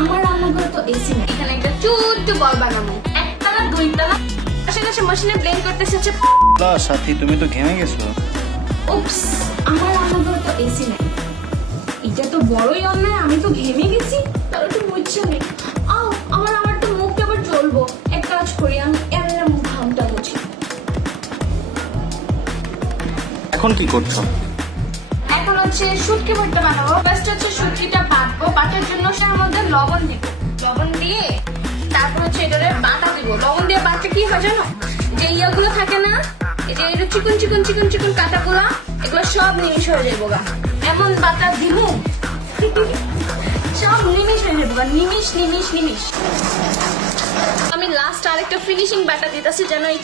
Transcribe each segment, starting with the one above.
আমার রান্নাঘরে তো এসি নেই, এখানে একটা চুট্টু বল বানাবো, একতলা দুইতলা আশেপাশে মেশিনে ব্লেন্ড করতেছে হচ্ছে। সাথী তুমি তো ঘেমে গেছো। উপ'স, আমার রান্নাঘরে তো এসি নেই, এটা তো বড়ই অন্যায়, আমি তো ঘেমে গেছি, তার একটু বুঝছে নেই। আমার তো মুখটা আবার জ্বলবো, এক কাজ করি আমি এরম ঘামটা মুছি। এখন কি করছো? এখন হচ্ছে শুটকি ভর্তা বানাবো। ফার্স্ট হচ্ছে শুটকিটা বাটবো, বাটার জন্য তার মধ্যে লবণ দিব, লবণ দিয়ে তারপর হচ্ছে এটারে বাটা দিব। লবণ দিয়ে বাটতে কি হয় জানো, যে ইয়াগুলো থাকে না, এই যে এটা চিকন চিকন চিকন চিকন কাটাগুলা, এগুলো সব নিমিশ হয়ে যাবো গা। এমন বাটা দিব সব নিমিশ হয়ে যাবো গা, নিমিশ নিমিশ নিমিশ। আমি লাস্ট আরেকটা ফিনিশিং বাটা দিতেছি যেন এই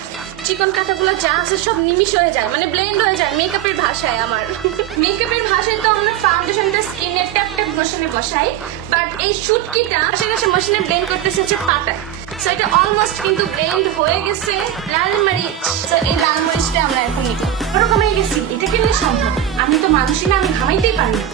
চিকন কাটাগুলো যা আছে সব নিমিশ হয়ে যায়, মানে ব্লেন্ড হয়ে যায়। মেকআপের ভাষায়, আমার মেকআপের ভাষায় তো আমরা ফাউন্ডেশনটা স্কিনে ট্যাপ ট্যাপ মেশিনে বসাই, বাট এই শুটকিটা আশেপাশে মেশিনে ব্লেন্ড করতেছে হচ্ছে পাটায়। সো এটা অলমোস্ট কিন্তু ব্লেন্ড হয়ে গেছে। লাল মরিচ, সো এই লাল মরিচটা আমরা এখন নিব। ওরকম ঘামাই গেছি, এটা কেন সম্ভব? আমি তো মানুষই না, আমি ঘামাইতেই পারি না।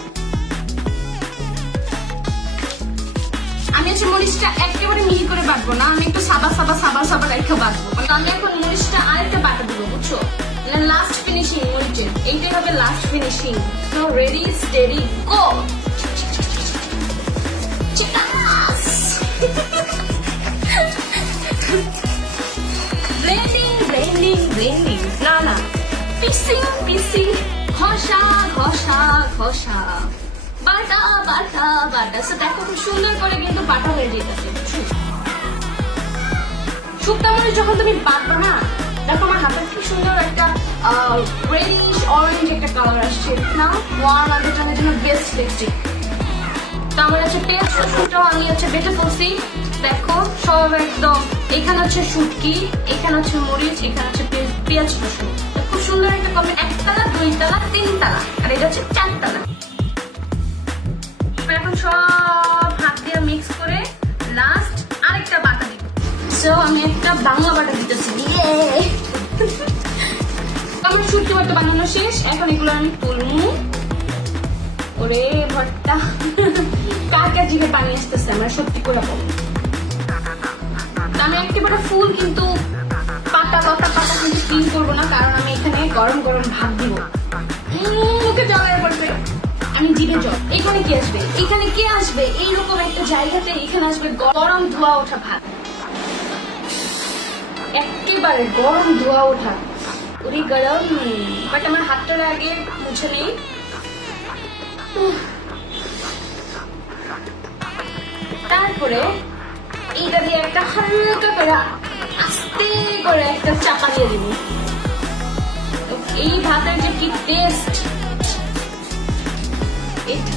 আমি হচ্ছে মরিচটা একেবারে মিহি করে বাটবো না, আমি একটু সাবা সাবা সাবা সাবা রেখে বাটবো। আমি এখন মরিচটা আরেকটা বাটা দেবো, বুঝছো? লাস্ট ফিনিশিং মরিচের, এইটাই হবে last finishing. So ready steady go. Blending blending blending, না না পিসিং পিসিং, ঘষা ঘষা ঘষা, বাটা বাটা বাটা। সো দেখো খুব সুন্দর করে কিন্তু বাটা হয়ে যেতেছে। শুকনা মরিচ যখন তুমি বাটবা না, দেখো আমার হাতের কি সুন্দর একটা রেডিশ অরেঞ্জ একটা কালার আসছে না, ওয়াও, আমাদের জন্য বেস্ট দেখছি। তো আমার হচ্ছে পেঁয়াজ রসুনটাও আমি হচ্ছে বেটে ফেলছি, দেখো সব একদম। এখানে হচ্ছে শুটকি, এখানে হচ্ছে মরিচ, এখানে হচ্ছে পেঁয়াজ রসুন। খুব সুন্দর একটা কমে, একতলা দুইতলা তিনতলা, আর এটা হচ্ছে চারতলা। এখন সব হাত দিয়ে মিক্স করে লাস্ট আরেকটা বাটা দিব। সো আমি একটা বাংলা বাটা দিতেছি। আমার শুটকি ভর্তা বানানো শেষ, এখন এগুলো আমি তুলমু। ওরে ভর্তা, কার কার জিভে পানি আসতেছে আমার, সত্যি করে বলো। আমি একেবারে ফুল কিন্তু পাতা পাতা পাতা কিন্তু ক্লিন করবো না, কারণ আমি এখানে গরম গরম ভাত দিব। মুখে জলের পড়বে, আমি জিভে জল। এখানে কি আসবে, এখানে কে আসবে? এইরকম একটা জায়গাতে এখানে আসবে গরম ধোয়া ওঠা ভাত, একেবারে গরম ধোয়া ওঠা। ওরে গরম, বাট আমার হাতটা আগে মুছে নেই। তারপরে এইটা দিয়ে একটা হালকা করে আস্তে করে একটা চাপা দিয়ে দিবি। এই ভাতের যে কি টেস্ট,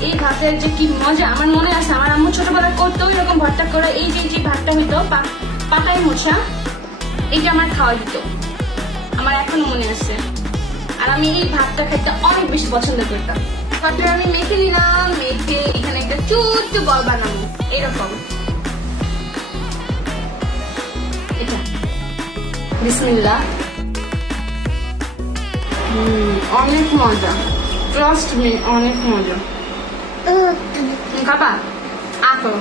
এই ভাতের যে কি মজা। আমার মনে আছে আমার আম্মু ছোটবেলা করতো এরকম ভর্তা করে, এই যে ভাতটা হইতো পাতায় মোছা, এইটা আমার খাওয়া দিত, আমার এখনো মনে আছে। আর আমি এই ভাতটা খেতে অনেক বেশি পছন্দ করতাম। তারপরে আমি মেখে নিলাম, মেখে এখানে একটা চুট্টু বল বানাবো এরকম। এটা বিসমিল্লাহ। অনেক মজা, ট্রাস্ট মি, অনেক মজা। খাবা? আখো।